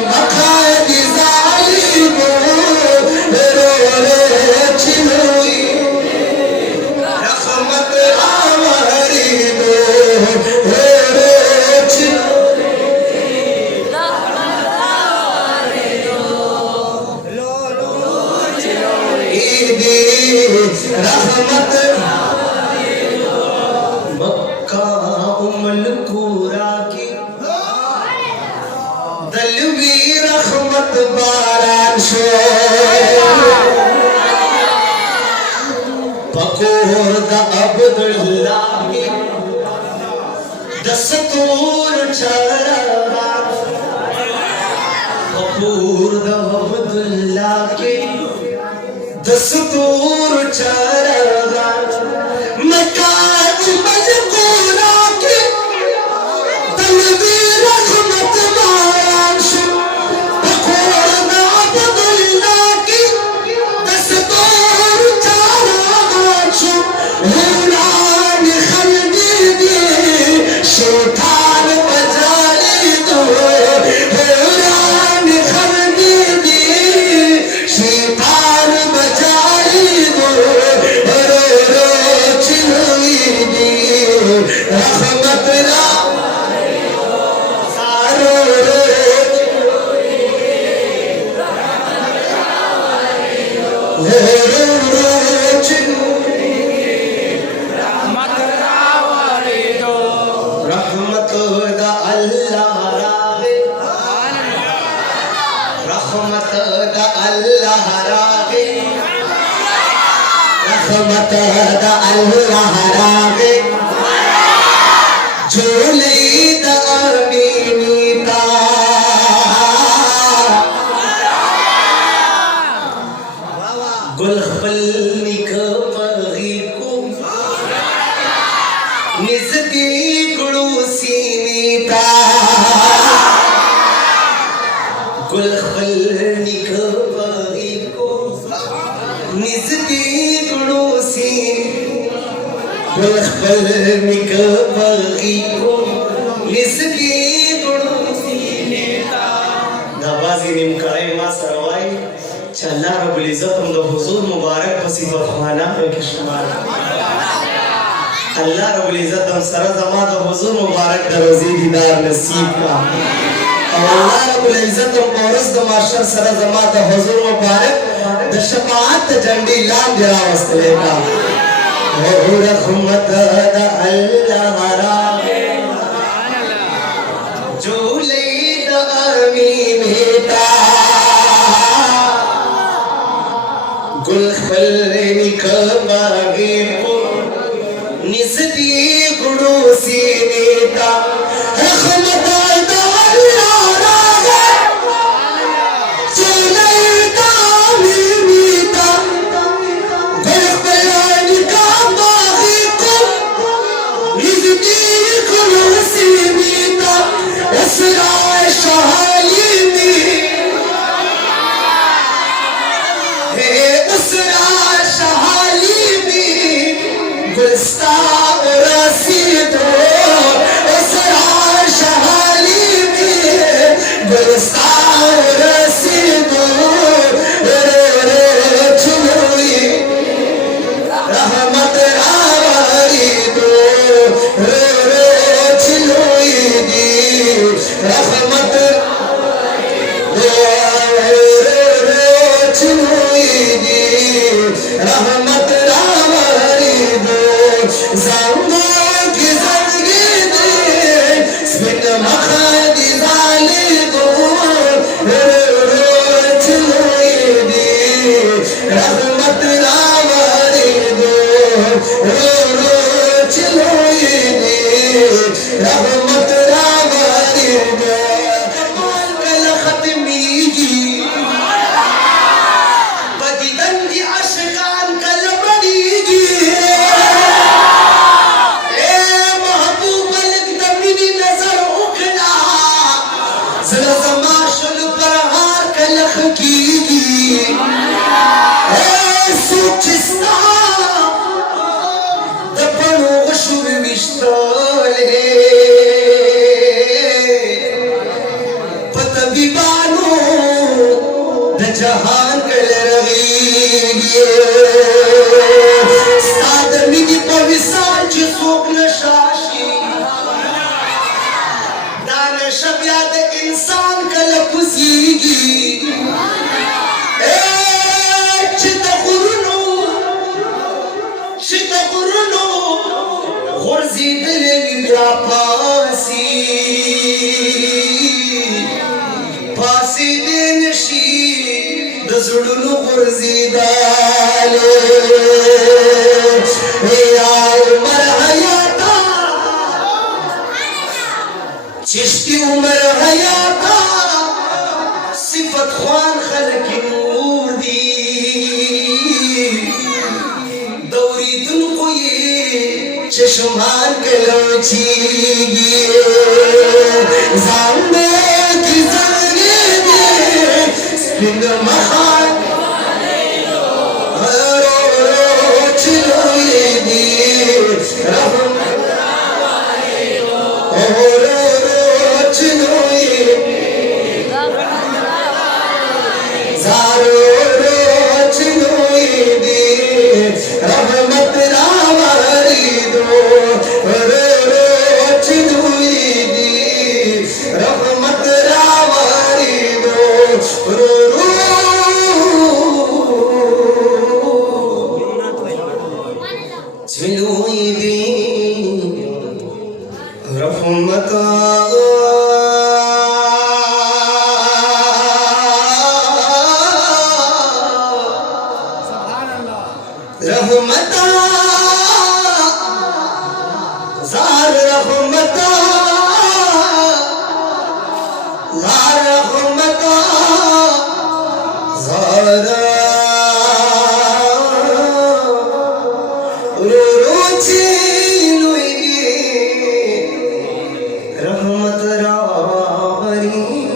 مخادي ظالمو رورو چلوي رحمت آوریدو رورو چلوي رحمت मक्का उमल कुरा की दलवी रहमत बारान शो पकोर दा अब्दुल्लाह की दस्तूर चरवा पकोर दा अब्दुल्लाह की दस्तूर चरवा मक्का उमल कुरा की दलवी रहमत बारान शो पकोर दा अब्दुल्लाह की दस्तूर चरवा शो हुरान खलदी दी शोतान बजाली दो हुरान खलदी दी शोतान बजाली दो रो रो चिलुई दी रहमत ला सारो रो रो चिलुई रहमत दा अल्लाह रागे रहमत दा अल्लाह रागे रहमत दा अल्लाह रागे झोली दा अमीनीता गुल खपल निक पगी को निजती गुड़ू सीनीता गुल खपल निक पगी को निजती गुड़ू गुल खपल निक पगी को निजती गुड़ू सीनीता नवाजी निमकाए मा सरवाई अल्लाह रब्बुल इज्जत हम हुजूर मुबारक वसीफा खाना के शुमार अल्लाह रब्बुल इज्जत हम सर जमा द हुजूर मुबारक द रोजी दीदार नसीब का और अल्लाह रब्बुल इज्जत हम औरस द माशर सर जमा the Hazur Mubarak the Shafaat झंडी लाम जरा वस्तले का हो रहमत द अल्लाह रागे जो ले द अमीनीता गुल खलनी कबागे को निसती गुड़ो सीनीता रहमत दा अल्लाह रागे चले दा मीनीता गुल खलनी कबागे को निसती गुड़ो सीनीता असरा शहाली में उसरा शहाली में गुलस्ता रसीदो उसरा शहाली में गुलस्ता रसीदो रे रे चुलोई रहमत आवारी दो रे रे चुलोई दी रहमत रहमत रावरी दो ज़ंगो की ज़ंगी दे स्पिन मखादी ज़ाली दो चलोई दी रहमत रावरी दो चलोई दी रहमत रावरी दो कल खत्मी की पतबी जहान कले रगीगी सादर मिगी पविसाल ची सोक नशाशी दान शब्याद इंसान कल खुसीगी शिता कुरुनो गुर्जी दिली बिया फासी देनशी दसुडुनु गुर्जी दाले यार उमर हयाता चिश्ती उमर हयाता सिफत ख्वान खलक नूर दी चश्मान के लोचीगी ज़ाम्बे की ज़ंगीनी स्पिन महान रोच लोईदी रोच लोईदी ज़ारो रोच लोईदी रहमत रावारी रोच दुईदी रहमत रावारी झुलूईदी रहमत रहमता ज़ार रहमता ला रहमता